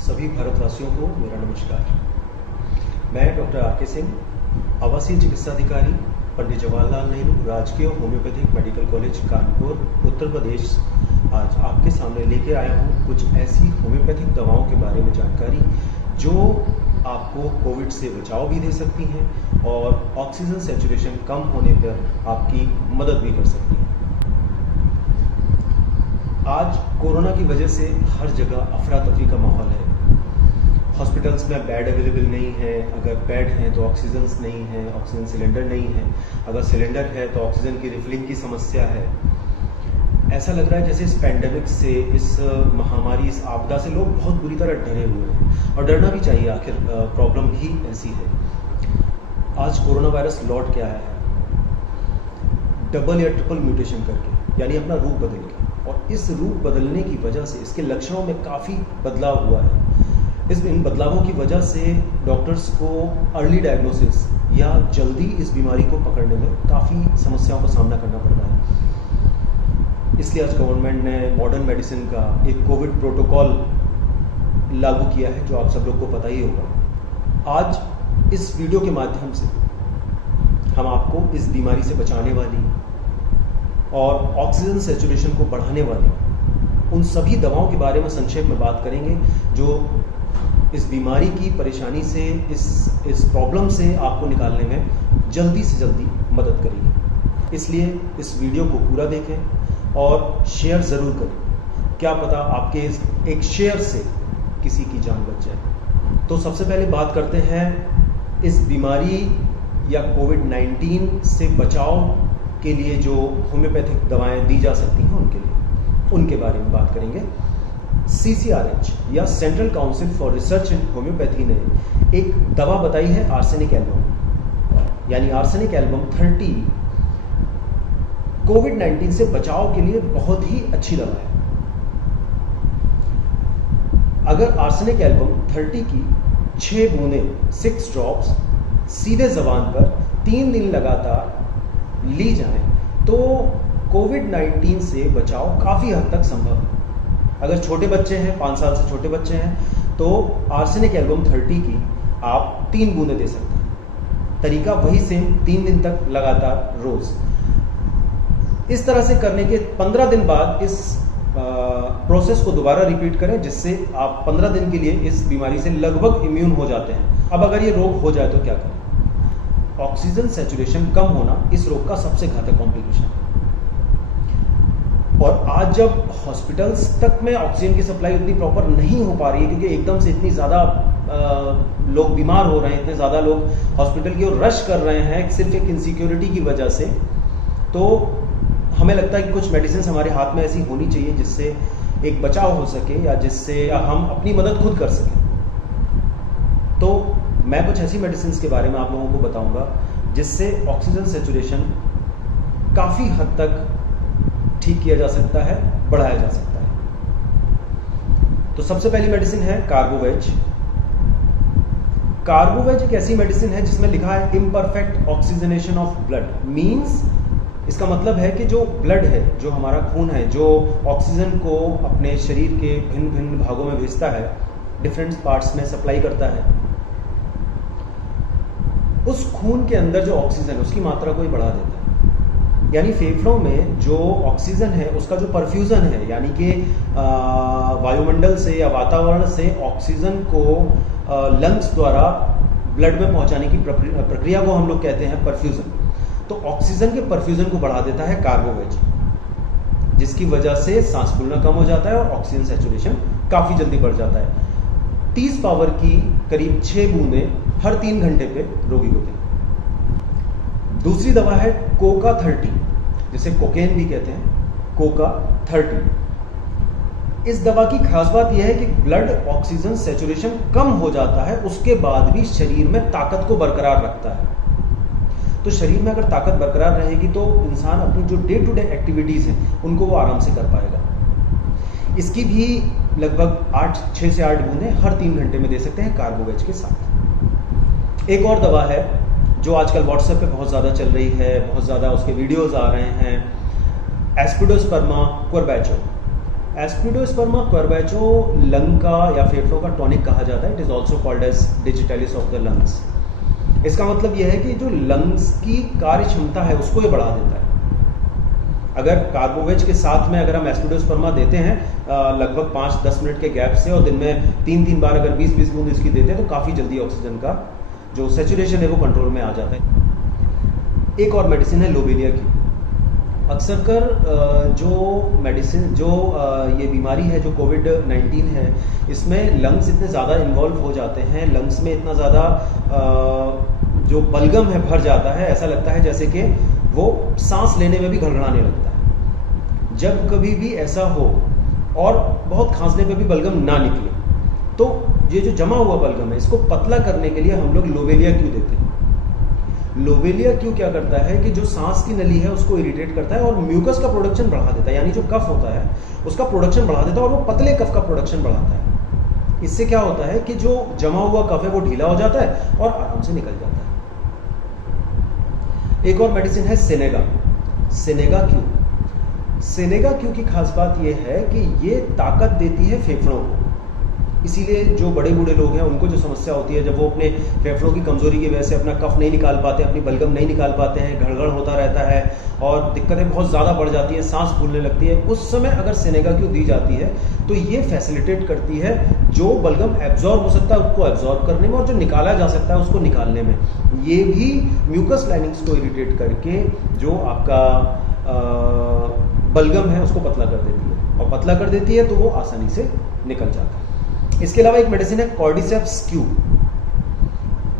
सभी भारतवासियों को मेरा नमस्कार। मैं डॉक्टर आर.के. सिंह, आवासीय चिकित्साधिकारी, पंडित जवाहरलाल नेहरू राजकीय homeopathic medical college Kanpur, Uttar Pradesh, आज आपके सामने लेके आया हूँ कुछ ऐसी होम्योपैथिक दवाओं के बारे में जानकारी जो आपको कोविड से बचाव भी दे सकती हैं और ऑक्सीजन सैचुरेशन कम होने पर आपकी मदद भी कर सकती हैं। आज कोरोना की वजह से हर जगह अफरा तफरी का माहौल है। हॉस्पिटल्स में बेड अवेलेबल नहीं है, अगर बेड हैं तो ऑक्सीजन नहीं है, ऑक्सीजन सिलेंडर नहीं है, अगर सिलेंडर है तो ऑक्सीजन की रिफिलिंग की समस्या है। ऐसा लग रहा है जैसे इस पैंडेमिक से, इस महामारी, इस आपदा से लोग बहुत बुरी तरह डरे हुए हैं और डरना भी चाहिए, आखिर प्रॉब्लम ही ऐसी है। आज कोरोना वायरस लौट के आया है डबल या ट्रिपल म्यूटेशन करके, यानी अपना रूप बदल के, और इस रूप बदलने की वजह से इसके लक्षणों में काफ़ी बदलाव हुआ है। इन बदलावों की वजह से डॉक्टर्स को अर्ली डायग्नोसिस या जल्दी इस बीमारी को पकड़ने में काफ़ी समस्याओं का सामना करना पड़ रहा है। इसलिए आज गवर्नमेंट ने मॉडर्न मेडिसिन का एक कोविड प्रोटोकॉल लागू किया है, जो आप सब लोग को पता ही होगा। आज इस वीडियो के माध्यम से हम आपको इस बीमारी से बचाने वाली और ऑक्सीजन सैचुरेशन को बढ़ाने वाली उन सभी दवाओं के बारे में संक्षेप में बात करेंगे जो इस बीमारी की परेशानी से, इस प्रॉब्लम से आपको निकालने में जल्दी से जल्दी मदद करेगी। इसलिए इस वीडियो को पूरा देखें और शेयर ज़रूर करें। क्या पता आपके एक शेयर से किसी की जान बच जाए। तो सबसे पहले बात करते हैं इस बीमारी या कोविड-19 से बचाव के लिए जो होम्योपैथिक दवाएं दी जा सकती हैं उनके बारे में बात करेंगे। CCRH या central council for research in homeopathy ने एक दवा बताई है आर्सेनिक एल्बम, यानी आर्सेनिक एल्बम 30 कोविड-19 से बचाव के लिए बहुत ही अच्छी दवा है। अगर आर्सेनिक एल्बम 30 की 6 बूंदें 6 ड्रॉप्स सीधे जबान पर 3 दिन लगातार ली जाए तो कोविड-19 से बचाव काफ़ी हद तक संभव है। अगर छोटे बच्चे हैं, 5 साल से छोटे बच्चे हैं, तो आर्सेनिक एल्बम 30 की आप 3 बूंदें दे सकते हैं। तरीका वही सेम, 3 दिन तक लगातार रोज। इस तरह से करने के 15 दिन बाद इस प्रोसेस को दोबारा रिपीट करें, जिससे आप 15 दिन के लिए इस बीमारी से लगभग इम्यून हो जाते हैं। अब अगर ये रोग हो जाए तो क्या करें? ऑक्सीजन सैचुरेशन कम होना इस रोग का सबसे घातक कॉम्प्लिकेशन है। और आज जब हॉस्पिटल्स तक में ऑक्सीजन की सप्लाई उतनी प्रॉपर नहीं हो पा रही है, क्योंकि एकदम से इतनी ज़्यादा लोग बीमार हो रहे हैं, इतने ज़्यादा लोग हॉस्पिटल की ओर रश कर रहे हैं सिर्फ एक इनसिक्योरिटी की वजह से, तो हमें लगता है कि कुछ मेडिसिन हमारे हाथ में ऐसी होनी चाहिए जिससे एक बचाव हो सके या जिससे हम अपनी मदद खुद कर सकें। तो मैं कुछ ऐसी मेडिसिन के बारे में आप लोगों को बताऊंगा जिससे ऑक्सीजन सैचुरेशन काफ़ी हद तक ठीक किया जा सकता है, बढ़ाया जा सकता है। तो सबसे पहली मेडिसिन है कार्बोवेज। कार्बोवेज एक ऐसी मेडिसिन है जिसमें लिखा है imperfect oxygenation of blood. Means इसका मतलब है कि जो ब्लड है, जो हमारा खून है, जो ऑक्सीजन को अपने शरीर के भिन्न भिन्न भागों में भेजता है, डिफरेंट पार्ट्स में सप्लाई करता है, उस खून के अंदर जो ऑक्सीजन है उसकी मात्रा को ही बढ़ा देता है। यानी फेफड़ों में जो ऑक्सीजन है उसका जो परफ्यूजन है, यानी कि वायुमंडल से या वातावरण से ऑक्सीजन को लंग्स द्वारा ब्लड में पहुंचाने की प्रक्रिया को हम लोग कहते हैं परफ्यूजन। तो ऑक्सीजन के परफ्यूजन को बढ़ा देता है कार्बोवेज, जिसकी वजह से सांस फूलना कम हो जाता है और ऑक्सीजन सैचुरेशन काफ़ी जल्दी बढ़ जाता है। 30 पावर की करीब 6 बूंदें हर 3 घंटे पे रोगी को दें। दूसरी दवा है कोका 30, जिसे कोकेन भी कहते हैं, कोका 30। इस दवा की खास बात यह है कि ब्लड ऑक्सीजन सैचुरेशन कम हो जाता है, उसके बाद भी शरीर में ताकत को बरकरार रखता है। तो शरीर में अगर ताकत बरकरार रहेगी तो इंसान अपनी जो डे टू डे एक्टिविटीज़ हैं उनको वो आराम से कर पाएगा। इसकी भी लगभग 6 से 8 बूंदें हर 3 घंटे में दे सकते हैं कार्बोवेज के साथ। एक और दवा है जो आजकल व्हाट्सएप पे बहुत ज़्यादा चल रही है, बहुत ज़्यादा उसके वीडियोस आ रहे हैं, aspidosperma quebracho. Aspidosperma quebracho lung का या फेफड़ों का टॉनिक कहा जाता है। It is also called as digitalis of the lungs. इसका मतलब यह है कि जो लंग्स की कार्य क्षमता है उसको ये बढ़ा देता है। अगर कार्बोवेज के साथ में अगर हम एस्पिडोस्पर्मा देते हैं लगभग 5-10 मिनट के गैप से और दिन में 3-3 बार अगर 20-20 बूंद इसकी देते हैं तो काफ़ी जल्दी ऑक्सीजन का जो सैचुरेशन है वो कंट्रोल में आ जाता है। एक और मेडिसिन है लोबेलिया की। अक्सर कर जो ये बीमारी है जो कोविड-19 है, इसमें लंग्स इतने ज़्यादा इन्वॉल्व हो जाते हैं, लंग्स में इतना ज़्यादा जो बलगम है भर जाता है, ऐसा लगता है जैसे कि वो सांस लेने में भी घड़घड़ाने लगता है। जब कभी भी ऐसा हो और बहुत खांसने पे भी बलगम ना निकले तो ये जो जमा हुआ बलगम है इसको पतला करने के लिए हम लोग लोबेलिया क्यू देते हैं। लोबेलिया क्यू क्या करता है कि जो सांस की नली है उसको इरिटेट करता है और म्यूकस का प्रोडक्शन बढ़ा देता है, यानी जो कफ होता है उसका प्रोडक्शन बढ़ा देता है और वो पतले कफ का प्रोडक्शन बढ़ाता है। इससे क्या होता है कि जो जमा हुआ कफ है वो ढीला हो जाता है और आराम से निकल जाता है। एक और मेडिसिन है senega. Senega Q. Senega Q की खास बात यह है कि ये ताकत देती है फेफड़ों को। इसीलिए जो बड़े बूढ़े लोग हैं उनको जो समस्या होती है जब वो अपने फेफड़ों की कमजोरी की वजह से अपना कफ नहीं निकाल पाते, अपनी बलगम नहीं निकाल पाते हैं, घड़घड़ होता रहता है और दिक्कतें बहुत ज़्यादा बढ़ जाती हैं, सांस फूलने लगती है, उस समय अगर सेनेगा क्यू दी जाती है तो ये फैसिलिटेट करती है जो बलगम एब्जॉर्ब हो सकता है उसको एब्जॉर्ब करने में और जो निकाला जा सकता है उसको निकालने में। ये भी म्यूकस लाइनिंग्स को इरिटेट करके जो आपका बलगम है उसको पतला कर देती है और पतला कर देती है तो वो आसानी से निकल जाता है। इसके अलावा एक मेडिसिन है कॉर्डिसेप्स क्यू।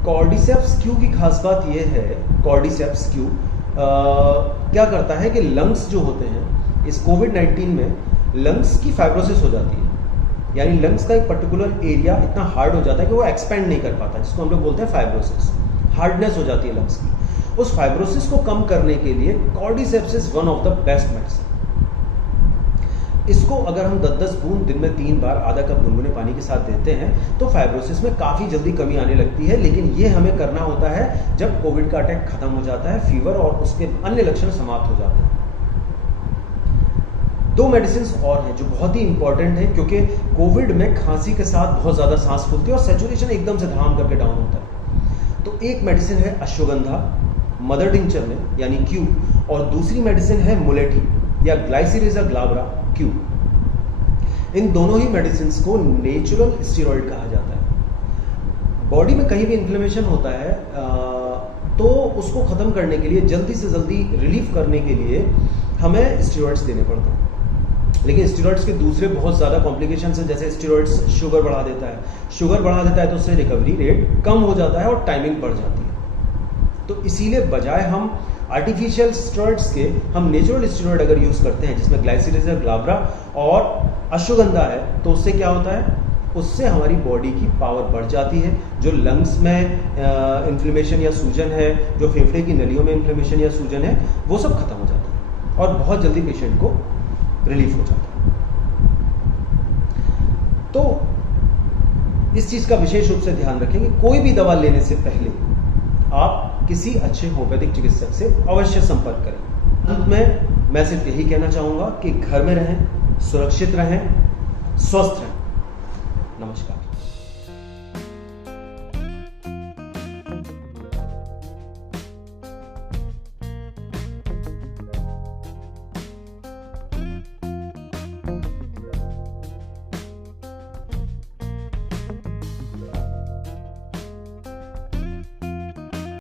कॉर्डिसेप्स क्यू की खास बात यह है, कॉर्डिसेप्स क्यू क्या करता है कि लंग्स जो होते हैं इस कोविड-19 में लंग्स की फाइब्रोसिस हो जाती है, यानी लंग्स का एक पर्टिकुलर एरिया इतना हार्ड हो जाता है कि वो एक्सपेंड नहीं कर पाता, जिसको हम लोग बोलते हैं फाइब्रोसिस। हार्डनेस हो जाती है लंग्स की। उस फाइब्रोसिस को कम करने के लिए cordyceps is one of the best medicine. इसको अगर हम 10-10 बूंद दिन में 3 बार आधा कप गुनगुने पानी के साथ देते हैं तो फाइब्रोसिस में काफ़ी जल्दी कमी आने लगती है। लेकिन ये हमें करना होता है जब कोविड का अटैक खत्म हो जाता है, फीवर और उसके अन्य लक्षण समाप्त हो जाते हैं। 2 मेडिसिन और हैं जो बहुत ही इंपॉर्टेंट है क्योंकि कोविड में खांसी के साथ बहुत ज़्यादा सांस फूलती है और सैचुरेशन एकदम से धड़ाम करके डाउन होता है। तो एक मेडिसिन है अश्वगंधा मदर टिंचर में यानी क्यू, और दूसरी मेडिसिन है मुलेठी या ग्लाइसिरिजा ग्लाब्रा क्यू। इन दोनों ही मेडिसिन को नेचुरल स्टेरॉइड कहा जाता है। बॉडी में कहीं भी इन्फ्लेमेशन होता है तो उसको ख़त्म करने के लिए, जल्दी से जल्दी रिलीफ करने के लिए हमें स्टेरॉइड्स देने पड़ते हैं। लेकिन स्टेरॉइड्स के दूसरे बहुत ज़्यादा कॉम्प्लिकेशंस हैं, जैसे स्टेरॉइड्स शुगर बढ़ा देता है। शुगर बढ़ा देता है तो उससे रिकवरी रेट कम हो जाता है और टाइमिंग बढ़ जाती है। तो इसीलिए बजाय हम आर्टिफिशियल स्टेरॉइड्स के हम नेचुरल स्टेरॉइड अगर यूज़ करते हैं जिसमें ग्लाइसिरिजा ग्लाब्रा और अश्वगंधा है तो उससे क्या होता है, उससे हमारी बॉडी की पावर बढ़ जाती है। जो लंग्स में इन्फ्लेमेशन या सूजन है, जो फेफड़े की नलियों में इन्फ्लेमेशन या सूजन है, वो सब खत्म हो जाता है और बहुत जल्दी पेशेंट को रिलीफ हो जाता है। तो इस चीज़ का विशेष रूप से ध्यान रखेंगे, कोई भी दवा लेने से पहले आप किसी अच्छे होम्योपैथिक चिकित्सक से अवश्य संपर्क करें। अंत में मैं सिर्फ यही कहना चाहूँगा कि घर में रहें, सुरक्षित रहें, स्वस्थ रहें। नमस्कार।